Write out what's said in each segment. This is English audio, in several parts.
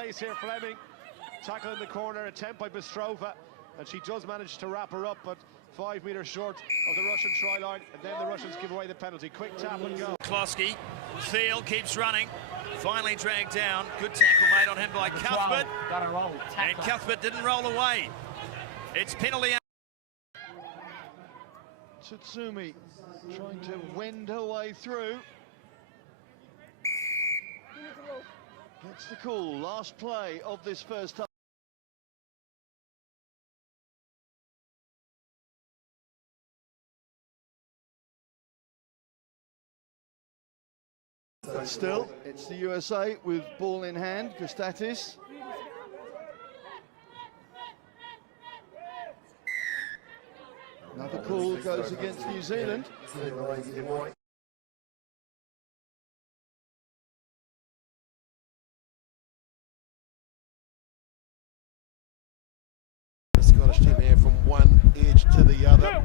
pace here, Fleming. Tackle in the corner, attempt by Bystrova, and she does manage to wrap her up, but 5 metres short of the Russian try line, and then the Russians give away the penalty. Quick tap and go. Klosky, Thiel keeps running, finally dragged down. Good tackle made on him by Cuthbert, and Cuthbert didn't roll away. It's penalty. Tsutsumi trying to wend her way through. Gets the call, last play of this first half. But still, it's the USA with ball in hand, Gustatis. Another call goes against New Zealand. The Scottish team here from one edge to the other.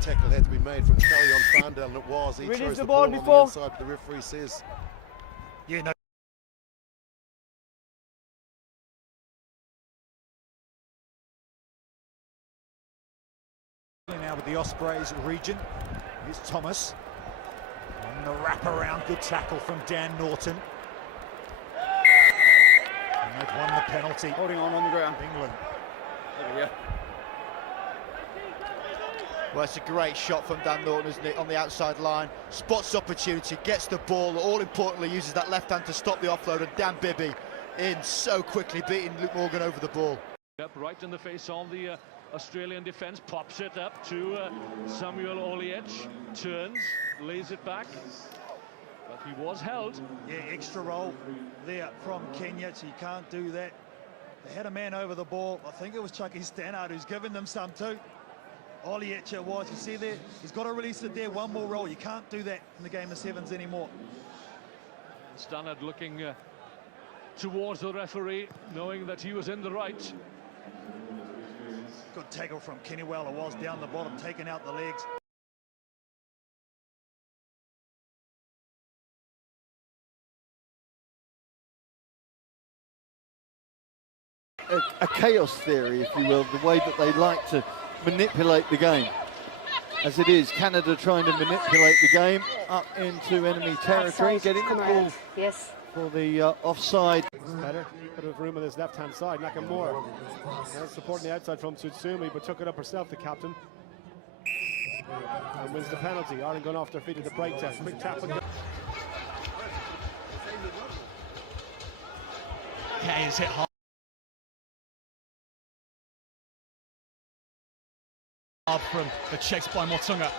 Tackle had to be made from Kelly on Farndale, and it was. He throws the ball on the inside, but the referee says, yeah, no. Now with the Ospreys region, here's Thomas. On the wraparound, good tackle from Dan Norton. And they've won the penalty. Holding on the ground. England. There we go. Well, it's a great shot from Dan Norton, isn't it, on the outside line. Spots opportunity, gets the ball, all importantly uses that left hand to stop the offload, and Dan Bibby in so quickly, beating Luke Morgan over the ball. Up right in the face of the Australian defence, pops it up to Samuel Oliech, turns, lays it back, but he was held. Yeah, extra roll there from Kenya, so you can't do that. They had a man over the ball. I think it was Chucky Stannard who's given them some too. Oliech it was, you see there, he's got to release it there, one more roll. You can't do that in the game of sevens anymore. Stannard looking towards the referee, knowing that he was in the right. Good tackle from Kennywell, it was down the bottom, taking out the legs. A chaos theory, if you will, the way that they like to manipulate the game. As it is, Canada trying to manipulate the game up into enemy territory, getting the ball for the offside. Better, bit of room on his left-hand side. Nakamura supporting the outside from Tsutsumi, but took it up herself, the captain, and wins the penalty. Ireland going off their feet at the break test. Quick tap and go. Okay, is hit hard from the checks by Motunga.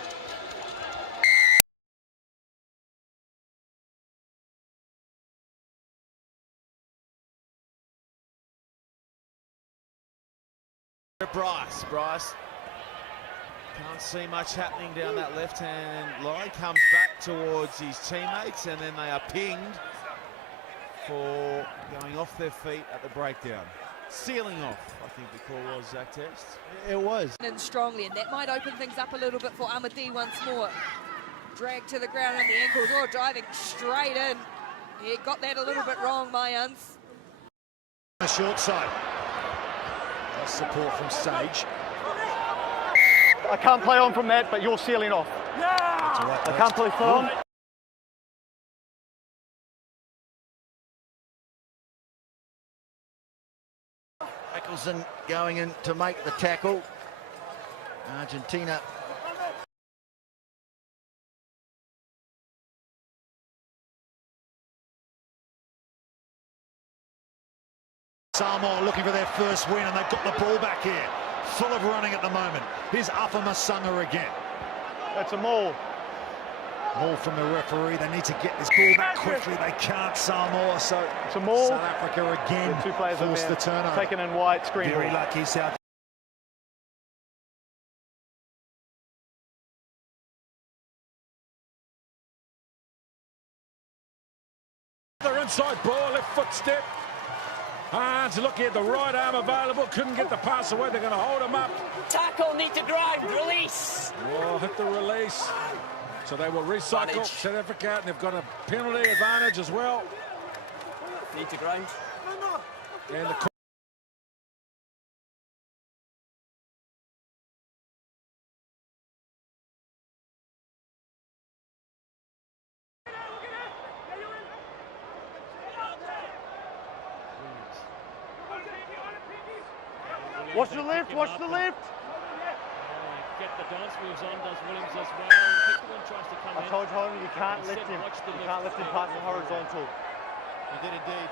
Bryce can't see much happening down that left-hand line, comes back towards his teammates, and then they are pinged for going off their feet at the breakdown. Sealing off, I think the call was, Zach Test. It was. And strongly, and that might open things up a little bit for Amadi once more. Dragged to the ground on the ankles, or diving straight in. He got that a little bit wrong, Mayans. The short side. Nice support from Sage. I can't play on from that, but you're sealing off. That's all right, I can't play on. Eccleston going in to make the tackle. Argentina. Samoa looking for their first win, and they've got the ball back here. Full of running at the moment. Here's Afa Masunga again. That's a maul. Maul from the referee. They need to get this ball back quickly. They can't, Samoa. So It's a maul. South Africa again Two players forced the turnover. Taken in white, screen. Very lucky South. They're inside ball, left foot step. Hans looking at the right arm available, couldn't get the pass away. They're going to hold him up. Tackle, need to drive, release. Oh, hit the release. So they will recycle South Africa, and they've got a penalty advantage as well. Need to ground. And the Watch the lift, watch the lift. Get the dance moves on, does Williams as well. And Pickman tries to come in. I told you, you can't lift him. You can't lift him past the horizontal. He did indeed.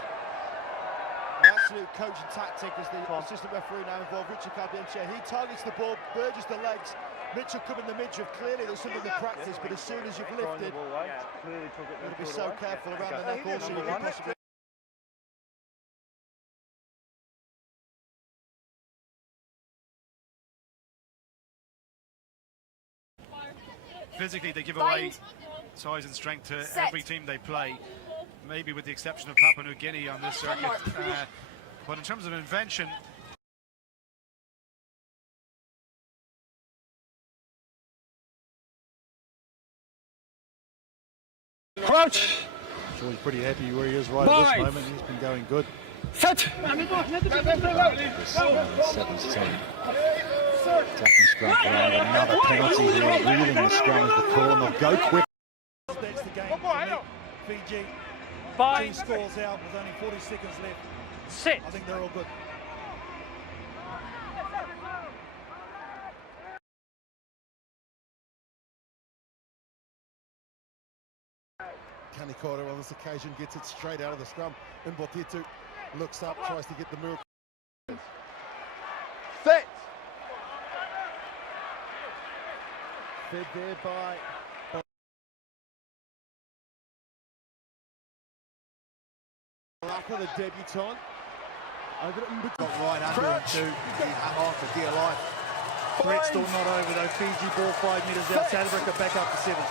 An absolute coaching tactic as the assistant referee now involved, Richard Caldienche. He targets the ball, burges the legs. Mitchell come in the midriff. Clearly there's something in practice, but as soon as you've lifted, you've got to be so careful around the neck also. You can possibly physically they give away size and strength to every team they play, maybe with the exception of Papua New Guinea on this circuit. But in terms of invention, crouch. I'm sure he's pretty happy where he is right at this moment. He's been going good. Set. 7-10. Attacking scrum for another penalty here. Reeling the scrum as the call, and they'll go quick. That's the game. Fiji. 2 scores out with only 40 seconds left. Sit. I think they're all good. Kanikota on this occasion gets it straight out of the scrum. And Botitu looks up, tries to get the miracle. Set. Fed there by Laka, the debutant. Over to got right under him too. He's on for dear life. Threat's still not over though. Fiji ball 5 metres out. South Africa back up to 7.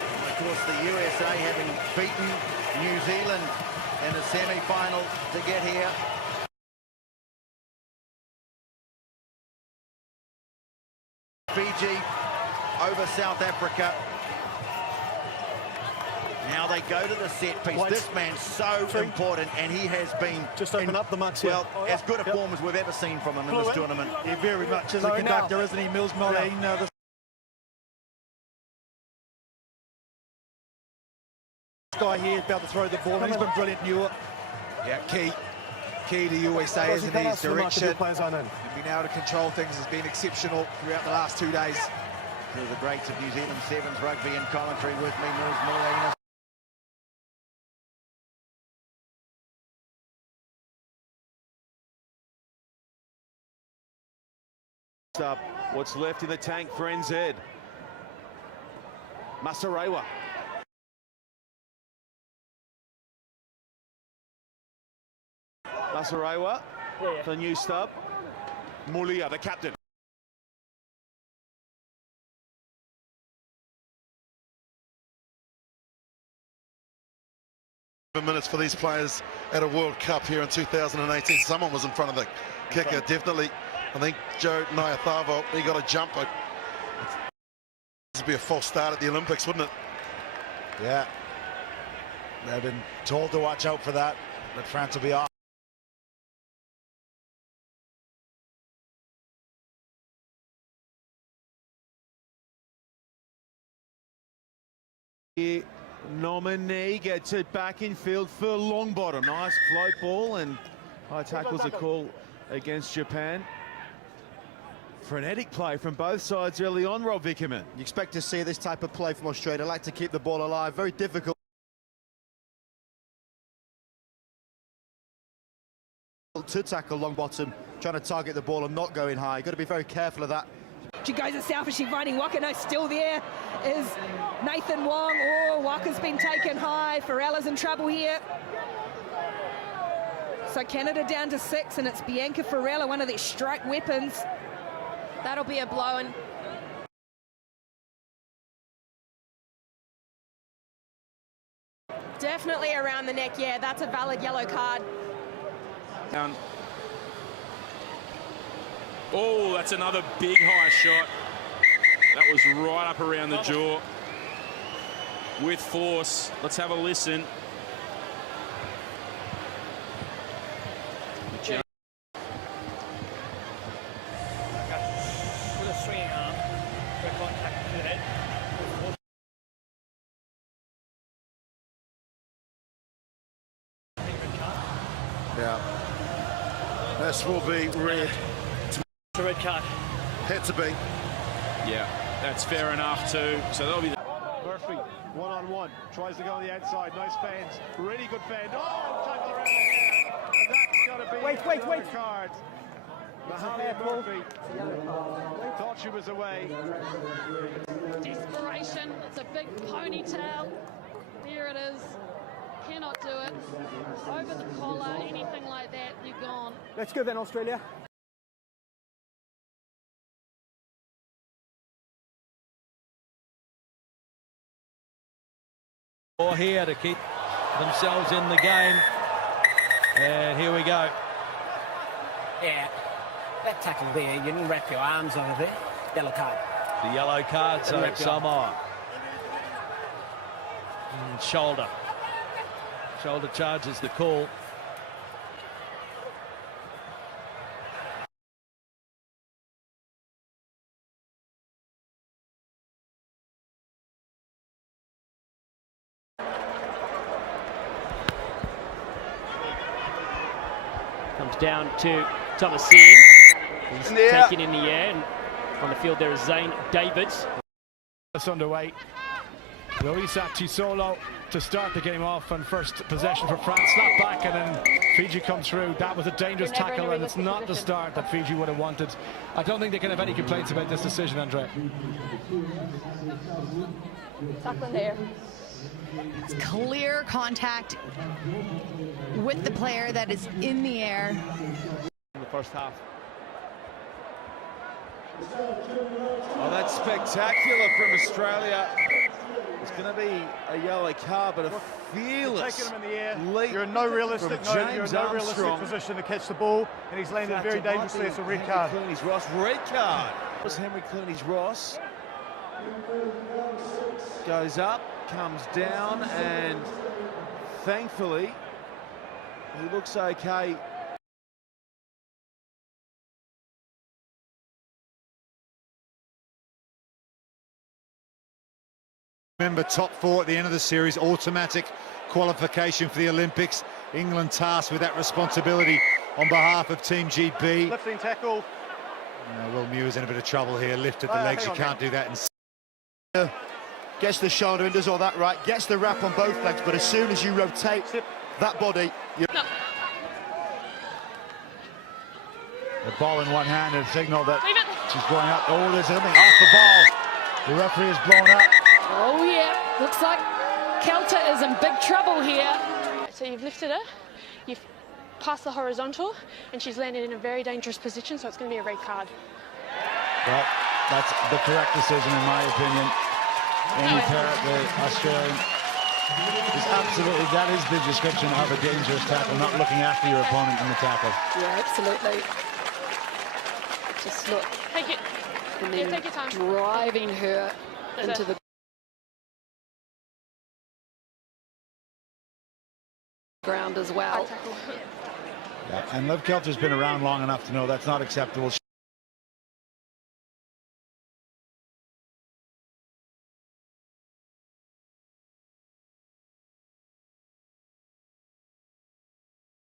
Of course, the USA having beaten New Zealand in a semi-final to get here. Fiji over South Africa. Now they go to the set piece. This man's so important, and he has been just open up the mucks here. Well, as good a form as we've ever seen from him in this tournament. Yeah, very much as a conductor, isn't he, Mills Moraine? This guy here is about to throw the ball. He's been brilliant, Newer. Yeah, key to USA is in his direction. And being able to control things has been exceptional throughout the last 2 days. Two of the greats of New Zealand Sevens rugby and commentary with me, Mills Moraine. Up what's left in the tank for NZ. Masarewa. Masarewa, the new stub. Mulia, the captain. Minutes for these players at a World Cup here in 2018. Someone was in front of the kicker, definitely. I think Joe Nyatharvo, he got a jump. This would be a false start at the Olympics, wouldn't it? Yeah. They've been told to watch out for that, but France will be off. Nominee gets it back in field for Longbottom. Nice float ball, and high tackles a call against Japan. Frenetic play from both sides early on, Rob Vickerman. You expect to see this type of play from Australia. Like to keep the ball alive. Very difficult to tackle Longbottom, trying to target the ball and not going high. You've got to be very careful of that. She goes to selfishly finding Waka. No, still there is Nathan Wong. Oh, Waka's been taken high. Farrella's in trouble here. So Canada down to 6, and it's Bianca Farrella, one of their strike weapons. That'll be a blow. And definitely around the neck. Yeah, that's a valid yellow card. Down Oh, that's another big high shot. That was right up around the jaw with force. Let's have a listen. With a swinging arm, for contact with it. Yeah. This will be red. It's a red card. Had to be. Yeah, that's fair enough too. So that'll be. Murphy, one-on-one, tries to go on the outside. Nice bend, really good bend. Oh, tackle around the hair. And that's got to be another card. Mahali Murphy thought she was away. Desperation. It's a big ponytail. There it is. Cannot do it. Over the collar, anything like that, you're gone. Let's go then, Australia. Or here to keep themselves in the game. And here we go. Yeah, that tackle there, you didn't wrap your arms over there. Yellow card. The yellow card, so Samoa. Shoulder. Shoulder charge is the call. Comes down to Thomasine. He's taken in the air, and on the field there is Zane Davids. That's underway. Loisa Tisolo to start the game off, and first possession for France. Snap back, and then Fiji come through. That was a dangerous tackle, and it's not the start that Fiji would have wanted. I don't think they can have any complaints about this decision, Andre. Tackling there. It's clear contact with the player that is in the air. In the first half. Oh, that's spectacular from Australia. It's going to be a yellow card, but a fearless taking him in the air. leap. You're in no realistic, from you're in James no realistic Armstrong. position to catch the ball, and he's landed very dangerously. It's a red card. Henry Clooney's Ross, red card. It was Henry Clooney's Ross. Goes up, comes down, and thankfully he looks okay. Remember, top four at the end of the series, automatic qualification for the Olympics. England tasked with that responsibility on behalf of Team GB. Lifting tackle. Will Muir's in a bit of trouble here. Lifted the legs, you can't do that. Gets the shoulder and does all that right, gets the wrap on both legs, but as soon as you rotate that body, you... The ball in one hand and a signal that she's going up. Oh, there's something off the ball. The referee is blown up. Oh yeah, looks like Kelter is in big trouble here. So you've lifted her, you've passed the horizontal, and she's landed in a very dangerous position, so it's going to be a red card. Well, that's the correct decision in my opinion. Amy Parrott, the Australian, is absolutely, that is the description of a dangerous tackle, not looking after your opponent in the tackle. Yeah, absolutely. Just look. Take it. And then take your time. Driving her into the ground as well. Yeah, and Liv Kelter's been around long enough to know that's not acceptable.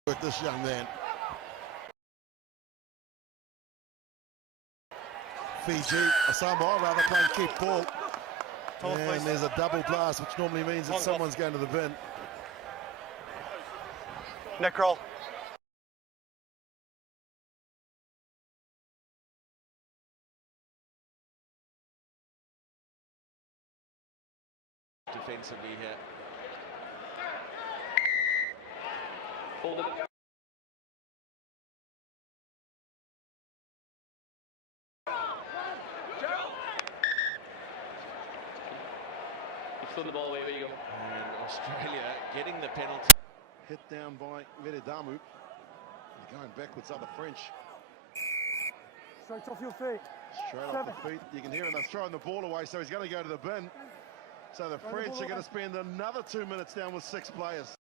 With this young man. Fiji, Samoa rather playing keep ball. And there's a double blast, which normally means that someone's going to the bin. Nick roll. Defensively here. You've thrown the ball away, where you go? And Australia getting the penalty. Hit down by Veredamu. Going backwards are the French. Straight off your feet. Straight off the feet. You can hear him. They're throwing the ball away, so he's going to go to the bin. So the French are going to spend another 2 minutes down with 6 players.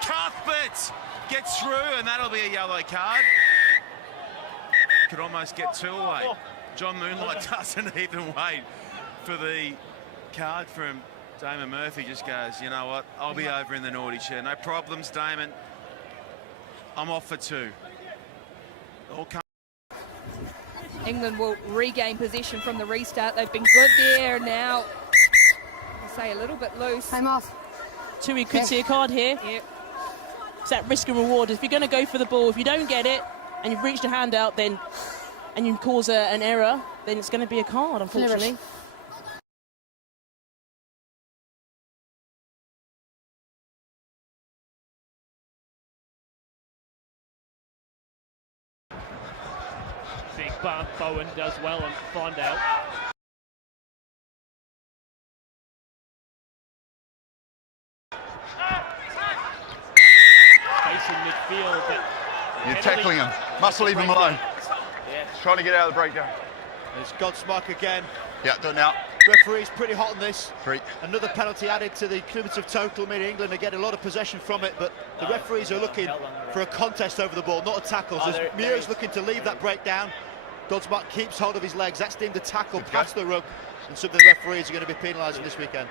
Cuthbert gets through, and that'll be a yellow card. Could almost get 2 away. John Moonlight doesn't even wait for the card from Damon Murphy. Just goes, you know what, I'll be over in the naughty chair. No problems, Damon. I'm off for 2. All come. England will regain possession from the restart. They've been good there now. I say a little bit loose. I'm off. Tui could see a card here. Yep. It's that risk and reward. If you're going to go for the ball, if you don't get it and you've reached a hand out, then and you cause an error, then it's going to be a card, unfortunately. Big bump. Bowen does well on Fondale. Space in midfield. You're tackling him. Must leave him alone. He's trying to get out of the breakdown. There's Godsmark again. Yeah, do it now. Referee's pretty hot on this. 3. Another penalty added to the cumulative total, meaning England are getting a lot of possession from it, but the referees are looking for a contest over the ball, not a tackle. So Muir's looking to leave that breakdown. Godsmark keeps hold of his legs. That's deemed a tackle past the rug, and something the referees are going to be penalising this weekend.